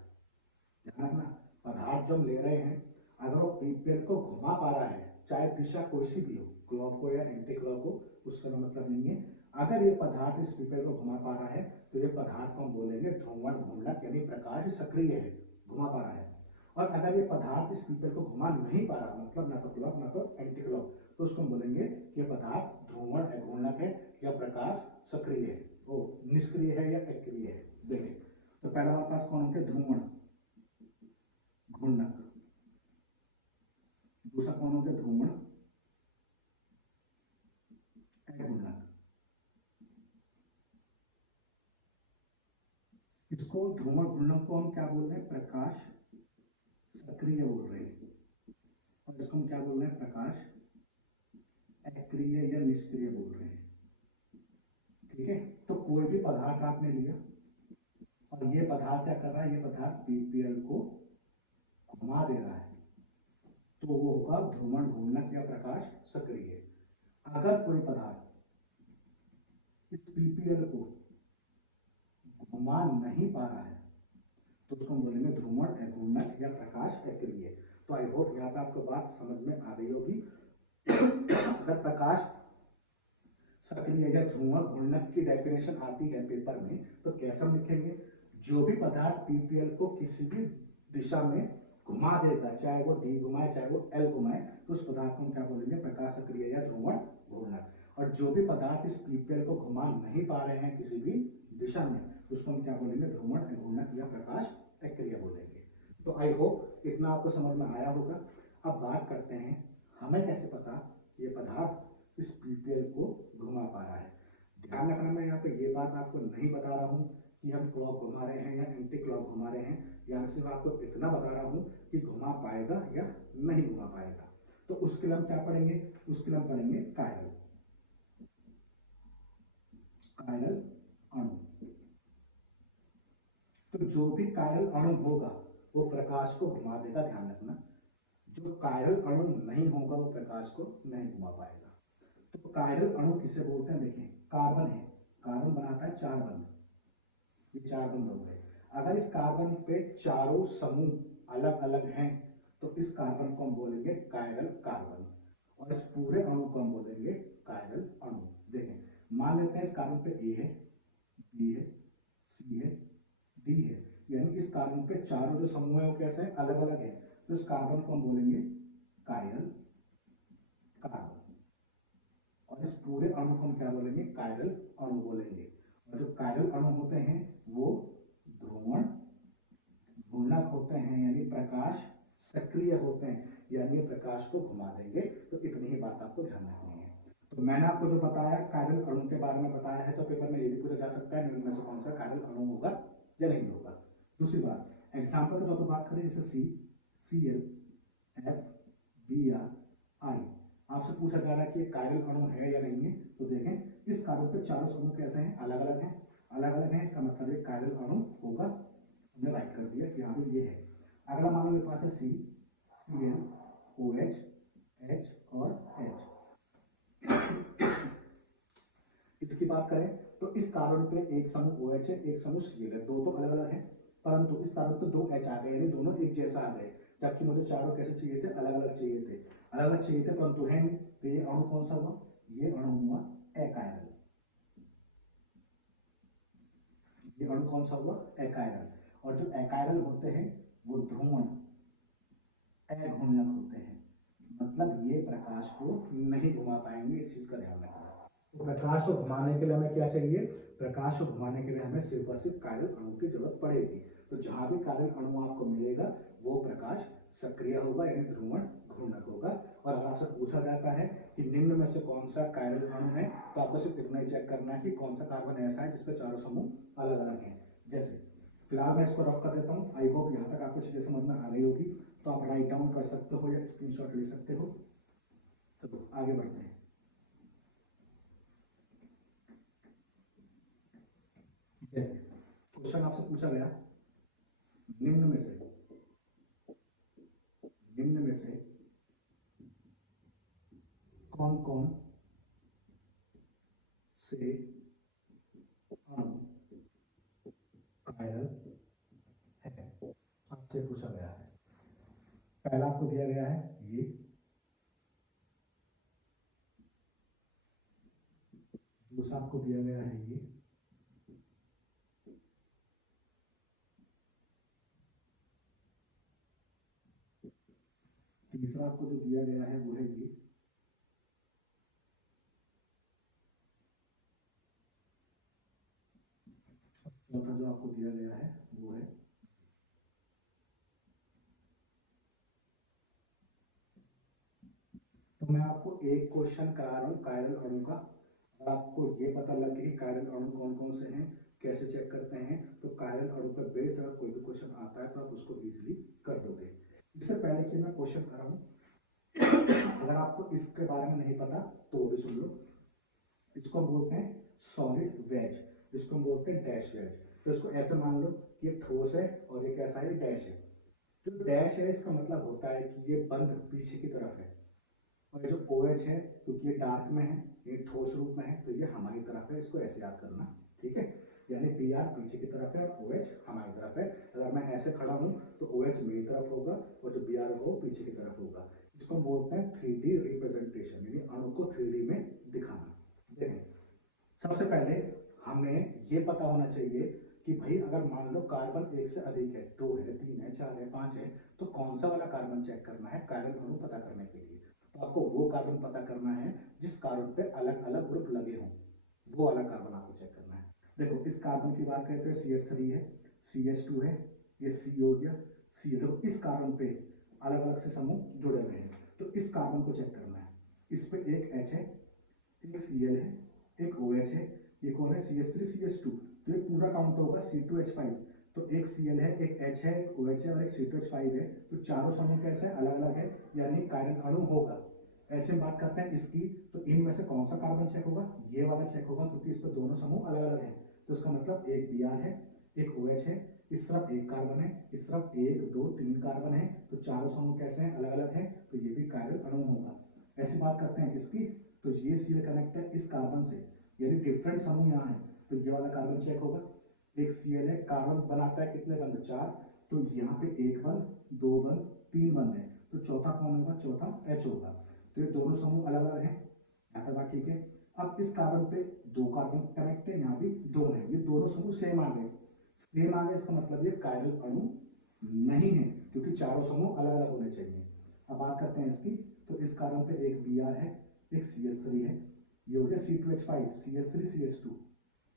ध्यान रखना, पदार्थ जो हम ले रहे हैं अगर वो PPL को घुमा पा रहा है, चाहे दिशा कोई सी भी हो, क्लॉक हो या एंटी क्लॉक हो, उससे मतलब नहीं है। अगर ये पदार्थ इस PPL को घुमा पा रहा है तो ये पदार्थ को हम बोलेंगे ध्रुवण घूर्णक, यानी प्रकाश सक्रिय है, घुमा पा रहा है। और अगर ये पदार्थ इस PPL को घुमा नहीं पा रहा, मतलब ना तो क्लॉक ना तो एंटी क्लॉक, तो उसको हम बोलेंगे कि पदार्थ ध्रुवण है, घूर्णक है या प्रकाश सक्रिय है, वो निष्क्रिय है या सक्रिय है। देखें, तो पहला हमारे पास कौन होते, ध्रुवण घूर्णक, दूसरा कौन होते, ध्रुवण अघूर्णक। इसको ध्रुवण घूर्णक को हम क्या बोल रहे हैं, प्रकाश सक्रिय बोल रहे हैं, और इसको हम क्या बोल रहे हैं, प्रकाश अक्रिय या निष्क्रिय बोल रहे हैं। ठीक है, तो कोई भी पदार्थ आपने लिया और ये पदार्थ क्या कर रहा है, ये पदार्थ पीपीएल को घुमा दे रहा है, तो वो होगा ध्रुवण घूर्णक या प्रकाश सक्रिय। अगर कोई पदार्थ इस पीपीएल को घुमा नहीं पा रहा है तो उसको हम बोलेंगे ध्रुवण अघूर्णक या प्रकाश अक्रिय। तो आई होप यहाँ पे आपको बात समझ में आ गई होगी। अगर प्रकाश सक्रिय या ध्रुवण घूर्णक की डेफिनेशन आती है पेपर में तो कैसे हम लिखेंगे, जो भी पदार्थ पीपीएल को किसी भी दिशा में घुमा देगा, चाहे वो डी घुमाए चाहे वो एल घुमाए, तो उस पदार्थ को हम क्या बोलेंगे, प्रकाश सक्रिय या ध्रुवण घूर्णक। और जो भी पदार्थ इस पीपीएल को घुमा नहीं पा रहे हैं किसी भी दिशा में, उसको हम क्या बोलेंगे, ध्रुवण अघूर्णक या प्रकाश अक्रिय बोलेंगे। तो आई होप इतना आपको समझ में आया होगा। अब बात करते हैं हमें कैसे पता ये पदार्थ इस पीपीएल को घुमा पा रहा है। ध्यान रखना, मैं यहाँ पे ये बात आपको नहीं बता रहा हूँ कि हम क्लॉक घुमा रहे हैं या एंटी क्लॉक घुमा रहे हैं, या सिर्फ आपको इतना बता रहा हूँ कि घुमा पाएगा या नहीं घुमा पाएगा। तो उसके लिए हम क्या पढ़ेंगे, उसके लिए हम पढ़ेंगे कायरल अणु। तो जो भी कायरल अणु होगा वो प्रकाश को घुमा देगा, ध्यान रखना। जो कायरल अणु नहीं होगा वो प्रकाश को नहीं घुमा पाएगा। तो कायरल अणु किसे बोलते हैं, देखें कार्बन है, कार्बन बनाता है चार बंध, ये चार बंध हो गए। अगर इस कार्बन पे चारों समूह अलग अलग हैं तो इस कार्बन को हम बोलेंगे कायरल कार्बन, और इस पूरे अणु को हम बोलेंगे कायरल अणु। देखें, मान लेते हैं इस कार्बन पे ए है, बी है, सी है, डी है, यानी इस कार्बन पे चारों जो समूह है वो कैसे हैं, अलग अलग है। तो इस कार्बन को हम बोलेंगे कायरल कार्बन, और इस पूरे अणु को हम क्या बोलेंगे, कायरल अणु बोलेंगे। और जो कायरल अणु होते हैं वो ध्रुवण घूर्णक होते हैं, यानी प्रकाश सक्रिय होते हैं, यानी प्रकाश को घुमा देंगे। तो इतनी ही बात आपको ध्यान रखनी है। तो मैंने आपको जो बताया कायरल अणु के बारे में बताया है, तो पेपर में ये भी पूछा जा सकता है निम्न में से कौन सा कायरल अणु होगा या नहीं होगा। दूसरी बात, एग्जाम्पल के तौर पर बात करें, जैसे सी, Cl, F, Br, I, आपसे पूछा जा रहा है कि कायरल अणु है या नहीं है। तो देखें इस कार्बन पे चारों समूह कैसे हैं, अलग अलग हैं, अलग अलग हैं, इसका मतलब एक कायरल अणु होगा। हमने राइट कर दिया कि यहाँ पे ये है। अगला मान लो मेरे पास है C, Cl, OH, H और H। इसकी बात करें तो इस कार्बन पे एक समूह OH है, एक समूह Cl है, दो तो अलग अलग है, परंतु इस कार्बन पे दो H आ गए, यानी दोनों एक जैसा आ गए, जबकि मुझे चारों कैसे चाहिए थे, अलग अलग चाहिए थे, अलग अलग चाहिए थे, परंतु है नहीं। तो ये अणु कौन सा हुआ, ये अणु हुआ अकायरल। ये अणु कौन सा हुआ, अकायरल। और जो अकायरल होते हैं वो ध्रुवण अघूर्णक होते हैं, मतलब ये प्रकाश को नहीं घुमा पाएंगे, इस चीज का ध्यान रखना। तो प्रकाश को घुमाने के लिए हमें क्या चाहिए, प्रकाश को घुमाने के लिए हमें सिर्फ और सिर्फ कायरल अणु की जरूरत पड़ेगी। तो जहां भी कायरल अणु आपको मिलेगा वो प्रकाश सक्रिय होगा, यानी ध्रुवण घूर्णक होगा। और अगर आपसे पूछा जाता है कि निम्न में से कौन सा कायरल अणु है, तो आपको सिर्फ इतना ही चेक करना है कि कौन सा कार्बन ऐसा है जिसपे चारों समूह अलग अलग हैं। जैसे फिलहाल मैं इसको रफ कर देता हूँ, आई होप यहाँ तक आपको चीजें समझ में आ रही होगी। तो आप राइट डाउन कर सकते हो या स्क्रीनशॉट ले सकते हो। तो आगे बढ़ते हैं। जैसे क्वेश्चन आपसे पूछा गया, निम्न में से कौन कौन से अणु कायरल है, आपसे पूछा गया है। पहला आपको दिया गया है ये, दूसरा आपको दिया गया है ये, तीसरा आपको जो दिया गया है वो है ये, चौथा जो आपको दिया गया है वो है, तो मैं आपको एक क्वेश्चन करा रहा हूँ कायरल अणु का। आपको ये पता लग गया कि कायरल अणु कौन कौन से हैं, कैसे चेक करते हैं, तो कायरल अणु पर बेस्ड अगर कोई भी क्वेश्चन आता है तो आप उसको इजीली कर दोगे। इससे पहले कि मैं क्वेश्चन कराऊं, अगर आपको इसके बारे में नहीं पता तो वो भी सुन लो। इसको हम बोलते हैं सॉलिड वेज, जिसको हम बोलते हैं डैश वेज। तो इसको ऐसे मान लो कि ये ठोस है और ये कैसा है, डैश है। जो डैश है इसका मतलब होता है कि ये बंद पीछे की तरफ है, और ये जो OH है क्योंकि ये डार्क में है, ये ठोस रूप में है, तो ये हमारी तरफ है। इसको ऐसे याद करना, ठीक है। यानी Br पीछे की तरफ है और OH हमारी तरफ है। अगर मैं ऐसे खड़ा हूँ तो OH मेरी तरफ होगा और जो Br हो पीछे की तरफ होगा। इसको हम बोलते हैं 3D रिप्रेजेंटेशन, यानी अणु को 3D में दिखाना। देखें, सबसे पहले हमें ये पता होना चाहिए कि भाई अगर मान लो कार्बन एक से अधिक है, 2 है, 3 है, 4 है, 5 है, तो कौन सा वाला कार्बन चेक करना है कायरल अणु पता करने के लिए। तो आपको वो कार्बन पता करना है जिस कार्बन पे अलग अलग ग्रुप लगे हों, वो वाला कार्बन आपको चेक करना है। देखो इस कार्बन की बात करते हैं, CH3 है, CH2 है, ये C हो गया, C। देखो इस कार्बन पे अलग अलग से समूह जुड़े हुए हैं, तो इस कार्बन को चेक करना है। इस पे एक H है, एक Cl है, एक OH है, ये कौन है, CH3 CH2, तो ये पूरा काउंट होगा C2H5। तो एक Cl है, एक H है, एक OH है और एक C2H5 है, तो चारों समूह कैसे अलग अलग है, यानी कायरल अणु होगा। ऐसे बात करते हैं इसकी, तो इनमें से कौन सा कार्बन चेक होगा, ये वाला चेक होगा, क्योंकि इस पर दोनों समूह अलग अलग है। तो इसका मतलब एक Br है, एक OH है, इस तरफ एक कार्बन है, इस तरफ 1 2 3 कार्बन है, तो चारों समूह कैसे हैं, अलग अलग है, तो ये भी कायरल अणु होगा। ऐसी बात करते हैं इसकी, तो ये Cl कनेक्ट है इस कार्बन से, यानी डिफरेंट समूह यहाँ है, तो ये वाला कार्बन चेक होगा। एक Cl है, कार्बन बनाता है कितने बंध, 4, तो यहाँ पे 1 बंध, 2 बंध, 3 बंध है, तो चौथा कौन होगा, चौथा H होगा। तो ये दोनों समूह अलग अलग हैं, यहाँ तक बात ठीक है। अब इस कार्बन पे 2 कार्बन कनेक्ट है, यहाँ भी 2 है, ये दोनों समूह सेम आ गए। सेम आ गए इसका मतलब ये कायरल अणु नहीं है, क्योंकि चारों समूह अलग अलग होने चाहिए। अब बात करते हैं इसकी, तो इस कार्बन पे एक Br है, एक CH3 है, ये हो गया C2H5, CH3 CH2,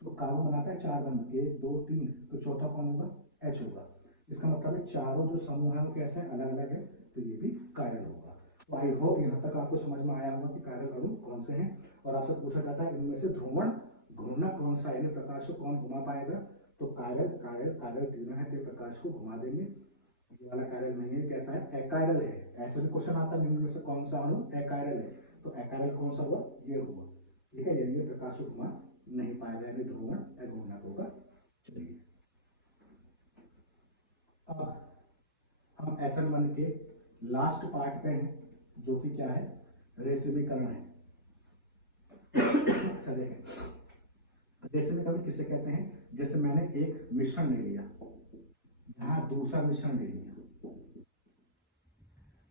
तो कार्बन बनाता है 4 बंध, 1 2 3, तो चौथा कौन होगा, H होगा। इसका मतलब है चारों जो समूह है वो कैसे हैं, अलग अलग है, तो ये भी कायरल होगा। तो आई होप यहाँ तक आपको समझ में आया होगा कि कायरल अणु कौन से हैं। और आपसे पूछा जाता है इनमें से ध्रुवण घूमना कौन सा है, यानी प्रकाश को कौन घुमा पाएगा, तो कायरल कायरल कायरल तीनों है, तो प्रकाश को घुमा देंगे। ये वाला कायरल नहीं है, कैसा है, अकायरल है। ऐसे भी क्वेश्चन आता है निम्न में से कौन सा अणु अकायरल है, तो अकायरल कौन सा हुआ, ये हुआ, ठीक है। यानी ये प्रकाश को घुमा नहीं पाएगा, यानी ध्रुवण अघूर्णक होगा। चलिए अब हम SN1 के लास्ट पार्ट पे हैं, जो कि क्या है, रेसिमीकरण है। अच्छा देखें, रेसिमीकरण किसे कहते हैं, जैसे मैंने एक मिश्रण ले लिया, यहाँ दूसरा मिश्रण ले लिया,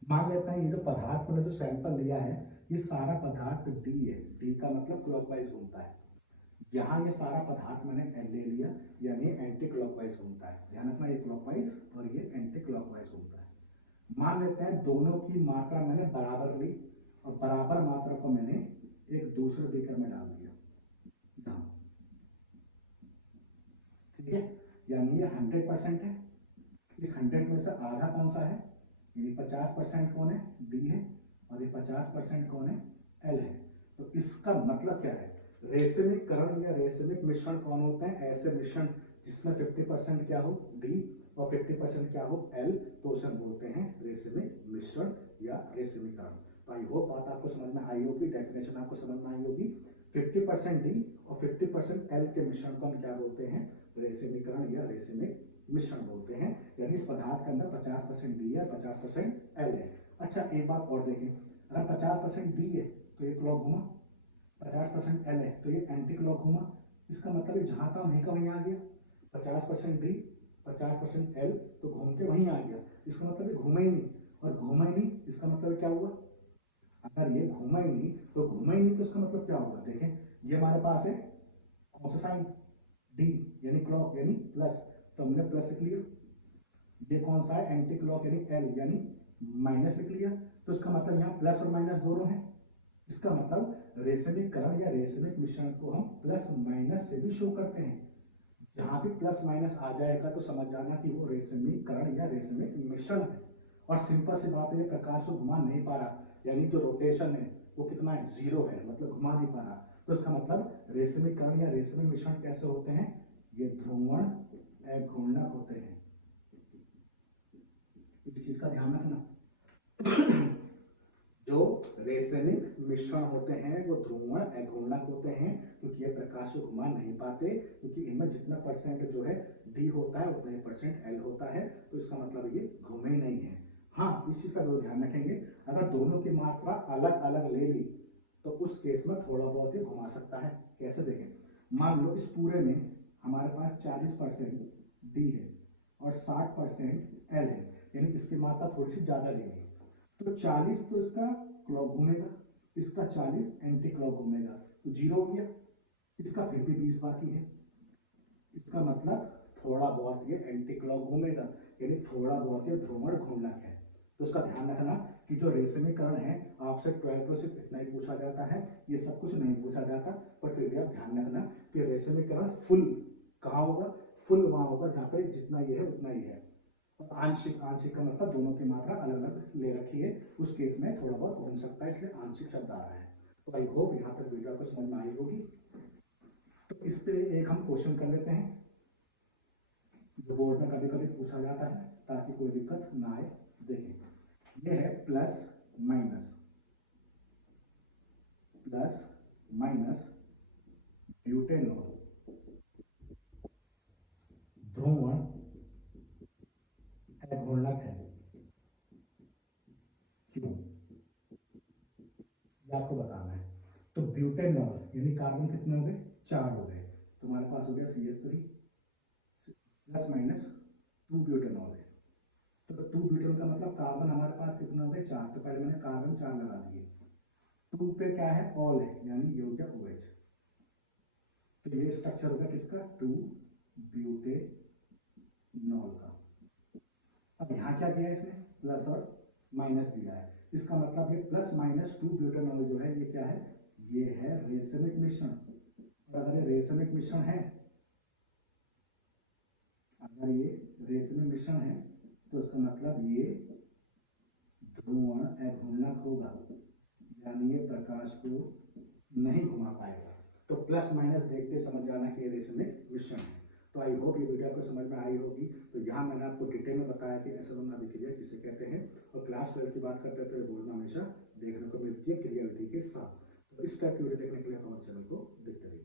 मान लेते हैं ये जो पदार्थ ने जो सैंपल लिया है, ये सारा पदार्थ D है, D का मतलब क्लॉकवाइज घूमता है। यहाँ ये सारा पदार्थ मैंने ले लिया, यानी एंटी क्लॉकवाइज घूमता है। ध्यान रखना, ये क्लॉकवाइज और ये एंटी क्लॉकवाइज घूमता है। मान लेते हैं दोनों की मात्रा मैंने बराबर ली, और बराबर मात्रा को मैंने एक दूसरे बीकर में डाल दिया, ठीक है। यानी ये 100% है, इस 100 में से आधा कौन सा है, यानी 50% कौन है, D है, और ये 50% कौन है, L है। तो इसका मतलब क्या है, रेसिमीकरण या रेसिमिक मिश्रण कौन होते हैं, ऐसे मिश्रण जिसमें 50% क्या हो, D और 50% क्या हो, L, तो उसे बोलते हैं रेसिमिक मिश्रण या रेसिमीकरण। तो आई होप बात आपको समझ में आई होगी, डेफिनेशन आपको समझ में आई होगी। 50% D और 50% L के मिश्रण को हम क्या बोलते हैं, रेसिमीकरण या रेसिमिक मिश्रण बोलते हैं। यानी इस पदार्थ के अंदर 50% D है, 50% L है। अच्छा एक बात और देखें, अगर 50% D है तो ये क्लॉक घुमा, 50% L है तो ये एंटी क्लॉक घुमा। इसका मतलब जहां था वहीं का वहीं आ गया, 50% D 50% L, तो घूम के वहीं आ गया। इसका मतलब ये घूमा ही नहीं, और घूमा ही नहीं इसका मतलब क्या हुआ, अगर ये घूमा ही नहीं तो घूमा ही नहीं, तो इसका मतलब क्या होगा, देखें ये हमारे पास है कौन सा साइन, D यानी क्लॉक यानी प्लस, तो हमने प्लस लिख लिया। ये कौन सा है, एंटी क्लॉक यानी L यानी माइनस लिख लिया। तो इसका मतलब यहाँ प्लस और माइनस दोनों है। इसका मतलब रेसिमीकरण या रेसिमिक मिश्रण को हम प्लस माइनस से भी शो करते हैं। जहां भी प्लस माइनस आ जाएगा तो समझ जाना कि वो रेसिमीकरण या रेसिमिक मिश्रण है। और सिंपल सी बात है, प्रकाश को घुमा नहीं पा रहा, यानी जो रोटेशन है वो कितना है, 0 है, मतलब घुमा नहीं पा रहा। तो इसका मतलब रेसिमीकरण या रेसिमिक मिश्रण कैसे होते हैं, ये ध्रुवण अघूर्णक होते हैं। इस चीज का ध्यान रखना। जो रेशनिक मिश्रण होते हैं वो ध्रुवण अघूर्णक होते हैं, क्योंकि ये प्रकाश को घुमा नहीं पाते, क्योंकि इनमें जितना परसेंट जो है डी होता है उतना ही परसेंट एल होता है, तो इसका मतलब ये घूमे नहीं है। हाँ, इस चीज का जरूर ध्यान रखेंगे, अगर दोनों की मात्रा अलग अलग ले ली तो उस केस में थोड़ा बहुत ही घुमा सकता है। कैसे देखें, मान लो इस पूरे में हमारे पास 40% डी है और 60% एल है, यानी इसकी मात्रा थोड़ी सी ज्यादा ली गई, तो 40 तो इसका क्लॉक घूमेगा, इसका 40 एंटी क्लॉक घूमेगा, तो 0 हो गया। इसका फिर भी 20 बाकी है, इसका मतलब थोड़ा बहुत ये एंटी क्लॉक घूमेगा, यानी थोड़ा बहुत ये ध्रुवण घूमनक है। तो इसका ध्यान रखना कि जो रेशमीकरण है आपसे 12th में सिर्फ इतना ही पूछा जाता है, ये सब कुछ नहीं पूछा जाता, पर फिर भी आप ध्यान रखना कि रेशमीकरण फुल कहाँ होगा, फुल वहां होगा जहाँ पे जितना ये है उतना ही है। आंशिक, आंशिक का मतलब दोनों की मात्रा अलग अलग ले रखी है, उस केस में थोड़ा बहुत घूम सकता है, इसलिए आंशिक शब्द आ रहा है। तो आई होप यहाँ तक वीडियो को समझ में आई होगी। तो इस पे एक हम क्वेश्चन कर लेते हैं जो बोर्ड में कभी कभी पूछा जाता है, ताकि कोई दिक्कत ना आए। देखें, ये है plus minus, plus minus butanol ध्रुवण अघूर्णक है। क्यों, ये आपको बताना है। तो ब्यूटेनॉल यानी कार्बन कितने हो गए, 4 हो गए, तुम्हारे पास हो गया CH3 प्लस माइनस 2 ब्यूटेनॉल है। तो 2 ब्यूटेनॉल का मतलब कार्बन हमारे पास कितने हो गए, 4, तो पहले मैंने कार्बन 4 लगा दिए। 2 पे क्या है, ऑल है, यानी ये हो गया OH। तो ये स्ट्रक्चर होगा किसका, 2 ब्यूटेनॉल का। अब यहाँ क्या किया है इसने, प्लस और माइनस दिया है, इसका मतलब ये प्लस माइनस 2 ब्यूटेनॉल जो है ये क्या है, ये है रेशमिक मिश्रण। और अगर ये रेशमिक मिश्रण है, अगर ये रेशमिक मिश्रण है तो इसका मतलब ये ध्रुवण अघूर्णक होगा, यानी ये प्रकाश को नहीं घुमा पाएगा। तो प्लस माइनस देखते समझ जाना कि ये रेशमिक मिश्रण है। तो आई होप ये वीडियो आपको समझ में आई होगी। तो यहाँ मैंने आपको डिटेल में बताया कि एसोलम अभिक्रिया किसे कहते हैं, और क्लास 12 की बात करते हैं तो ये बोर्ड में हमेशा देखने को मिलती है क्रिया विधि के साथ। तो इस टाइप की वीडियो देखने के लिए हमारे चैनल को देखते रहिए।